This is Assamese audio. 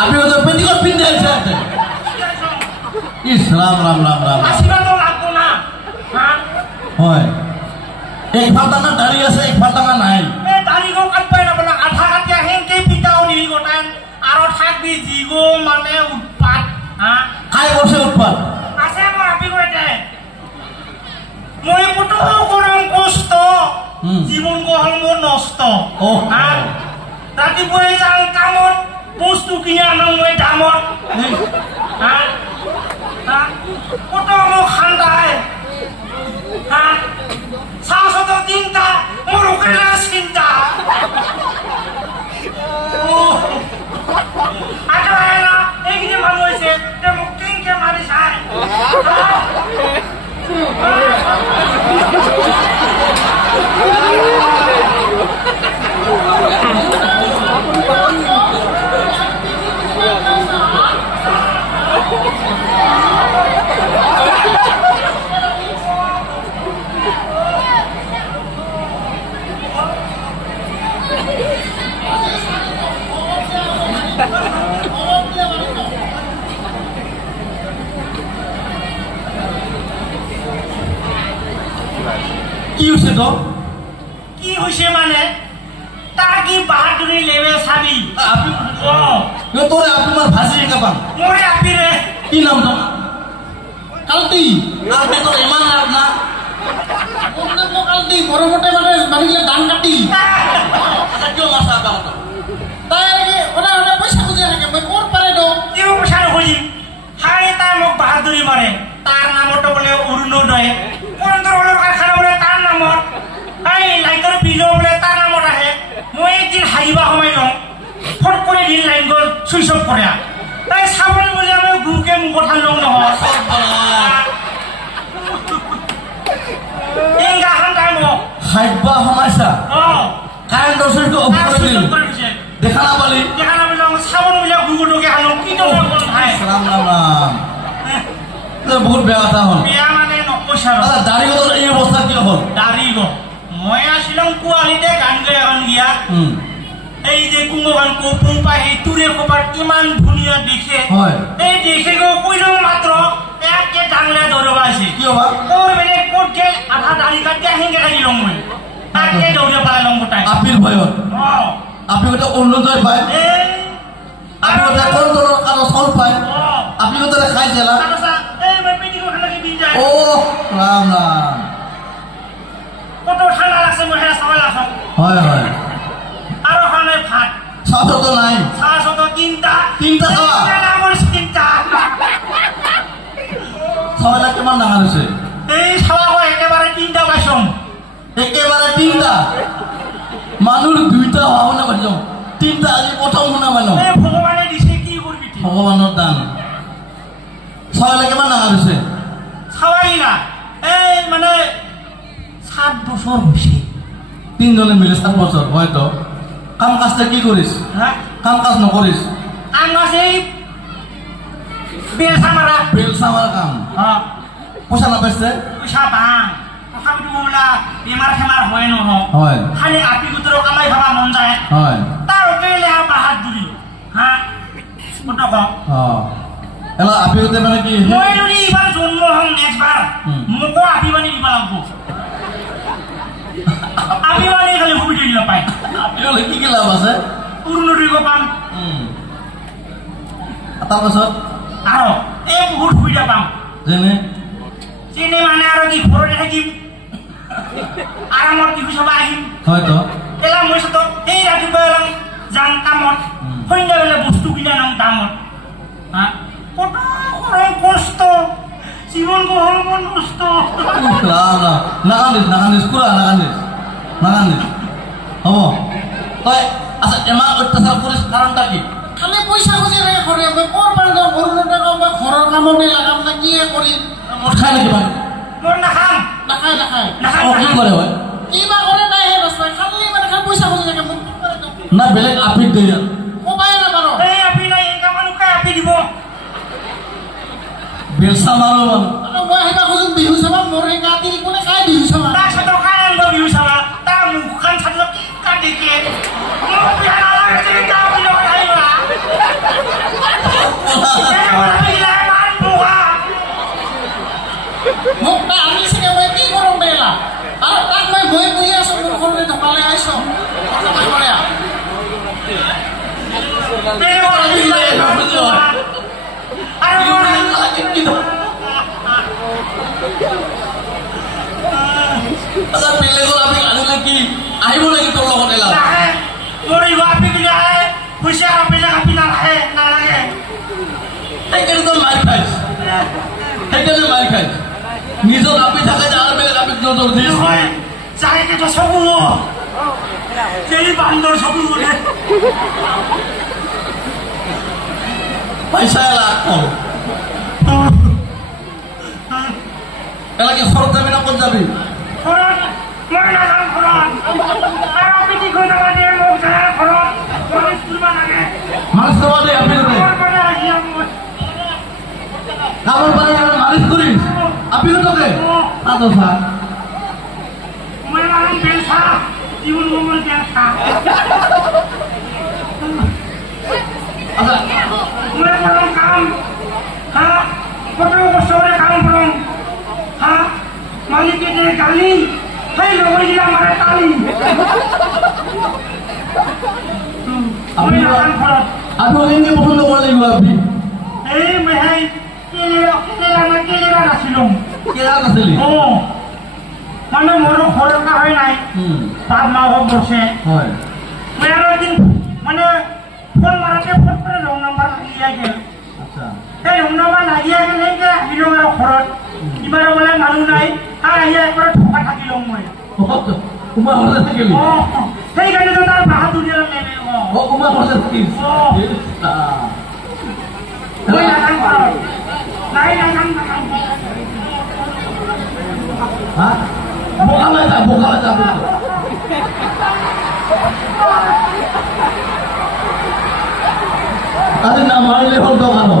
আপনি তো পেটিকোট পিন্ধে আছে ইস রাম রাম রাম রাম আশীর্বাদ লাগবো না হয় এক ফাটাঙা দাঁড়িয়ে আছে এক ফাটাঙা নাই এই দাঁড়িয়েও কাটবে না বলে আধা কাটিয়া হেঁকে পিতাও দিবি গোটাই আরো থাকবি জিগো মানে উৎপাত হ্যাঁ খাই বসে উৎপাত আছে আমার আপি করে দেয় মই কত করম কষ্ট জীবন গহল মোৰ নষ্ট ৰাতিপুৱাই যাওঁ কামত বস্তু কিনি আনো মই দামত কত মোক খান্দায় চাওঁচত তিনিটা মোৰ উকেলা চিন্তা এইখিনি মানুহ হৈছে মোক কেনেকে মাৰি চায় কি হৈছে তো কি হৈছে মানে তাৰ কি বাহাদুৰি লেবে চাবি আপনি তোরে আপনার ভাজি কাপান মোরে আপিরে কি নাম তো কালতি আপনি তো ইমান না ওনে তো কালতি বড় মোটে মানে মানিলে ধান কাটি কিও মাসা বাবা তাই কি ওনা ওনা পয়সা খুঁজে রাখে মই কোর পারে দো কি পয়সা খুঁজি হাই তা মোক বাহাদুরি মারে তার নামটো বলে অরুণোদয় কোন ধরনের কারখানা বলে তার নামত এই লাইটৰ বিল বলে তার নামত আহে মই একদিন হাইবা সময় লওঁ ফট করে দিন লাইন গল সুইচ অফ করে তাই সাবন বলে আমি গুকে মুখ কথা লওঁ নহয় এঙ্গা হান টাইম হাইবা সমস্যা কারেন্ট সুইচ অফ করে দিল দেখা না বলি সাবন বলে গুগুটোকে হানো কি তো ভাই রাম রাম রাম বহুত বেয়া কথা হল বেয়া মানে নকৈছা দাড়ি গলৰ এই অৱস্থা কি হল দাড়ি গল মই আছিলাম কোৱালিতে গান গাই এখন গিয়া এই যে কুঙ্গবান কপু পাই তুরে কপার ইমান ধুনিয়া দেখে এই দেখে গো কইলো মাত্র একে ডাংলে দৌড়বা আছে কি হবা ওর বেলে কোটকে আধা দাড়ি কাটিয়া হেঙ্গে লাগিল মই তাকে দৌড়ে পালাম গোটাই আপির ভয়ত আপনি ওটা অরুণোদয় পায় আপনি ওটা কোন ধরনের কারো সল পায় আপনি ওটা খাই জেলা ও রাম রাম কত ঠান্ডা লাগছে মই হেরা সবাই আসো হয় হয় আরো খানে ভাত সাথে তো নাই সাথে তো তিনটা খাওয়া আমার তিনটা সবাই কেমন নাঙা হয়েছে এই খাওয়া হয় একেবারে তিনটা বাসন একেবারে তিনটা মানুষ দুইটা হওয়া না বাজম তিনটা আজি প্রথম শুনা মানুষ ভগবানে দিছে কি করবি ভগবানের দান সবাই কেমন নাঙা হয়েছে খাওয়াই না এই মানে 7 বছর হয়েছে তিনজনে মিলে 7 বছর হয়তো কাম কাজটা কি করিস হ্যাঁ কাম কাজ নকরিস কাম কাজ এই বেলসা মারা কাম হ্যাঁ পয়সা না পাইছে পয়সা পাং তথাপিতো মোলা বেমার ফেমার হয় নহয় হয় খালি আপি গুতর কামাই খাবা মন যায় হয় তার ওকেলে বাহাদুরি হ্যাঁ কত কম এলা আপি হতে মানে কি মই যদি এবার জন্ম হম নেক্সটবার মোকো আপি বানি দিবা লাগবো আপি বানি খালি সুবিধা দিলে পাই আপি হলে কি কি লাভ আছে উন্নতি পাম তাৰপাছত আৰু এই বহুত সুবিধা পাম যেনে মানে আৰু কি ঘৰতে থাকিম আৰামত টিভি চাব আহিম হয়তো এলা মই চাতো এই ৰাতিপুৱা এলাম যাম কামত সন্ধ্যাবেলা বস্তু কিনা নাম দামত কত কষ্ট জীবন গহল মন নষ্ট নাকান্দিস পুরা নাকান্দিস হব তই আচ্ছা এমাক অত্যাচার করিস কারণটা কি খালি পয়সা খুঁজে রেখে করে কোর পারে যাও ঘরের টাকা বা ঘরের কামে লাগাম না কি করি মদ খায় নাকি ভাই মদ নাখাম নাখায় কি করে হয় কিবা করে নাই হে বস খালি মানে খালি পয়সা খুঁজে রেখে মুখ করে দাও না বেলেগ আপিক দেই মোবাইল না পারো এই আপি নাই এই কামানুকা আপি দিব বেলসা মারো মই হেটা খুঁজুম বিহু চাবা মোৰ এই গাতি কোনে খাই বিহু চাবা তাৰ সাথে খাই আনব বিহু চাবা তাৰ মুখখন চালো কি কাটিকে মোক বিয়া নালাগে তুমি যাও বুলি আহিবা আচ্ছা বেলেগৰ আপি আনিলে কি আহিব নেকি তোৰ লগত এলা মৰিব আপি বুলি আহে পইচা বেলেগ আপি নালাগে নালাগে সেইকাৰণে তই মাৰি খাইছ সেইকাৰণে মাৰি খাইছ নিজৰ আপি থাকে যে আৰু বেলেগ আপিক নজৰ দিছ চাৰিকেতো চকু এই বান্দৰ চকু বোলে পইচা এলা কল এলা কি ঘৰত যাবি না ক'ত যাবি ঘৰত মই নাযাম ঘৰত আৰু আপি কি কৈ যাবা দিয়ে মোক যায় ঘৰত মই স্কুল লাগে মাছ খাবা দে আপি তোতে কামৰ পৰা মালিচ কৰিছ আপি তোতে তাতো চা মই নাম বেলচা জীবন মোৰ বেলচা আচ্ছা মই বৰং কাম হা কত বছৰে কাম বৰং হা মালিকে যে গালি সেই লগৈ দিলা মাৰে তালি আপনি আপনি এনে পছন্দ করে লাগবে আপনি এই মেহাই কেলেরা নাছিলাম কেরা নাছিলি ও মানে মোর খরচা হয় নাই বাপ মা বাপ বসে হয় মই আর একদিন মানে ফোন মারাতে ফোন করে রং নাম্বার লাগিয়ে গেল আচ্ছা এই রং নাম্বার লাগিয়ে গেলে যে আহিল আর খরচ এবার বলে মানুষ নাই আর আহিয়া একবার ঠকা থাকিল মই তোমার হলে থাকিলি সেইখানে তো তার বাহাদুরি নেবে ও তোমার হলে থাকিস ওই নাম খরচ নাই নাম হ্যাঁ বোকালে যা আরে না মারলে হল দোকানো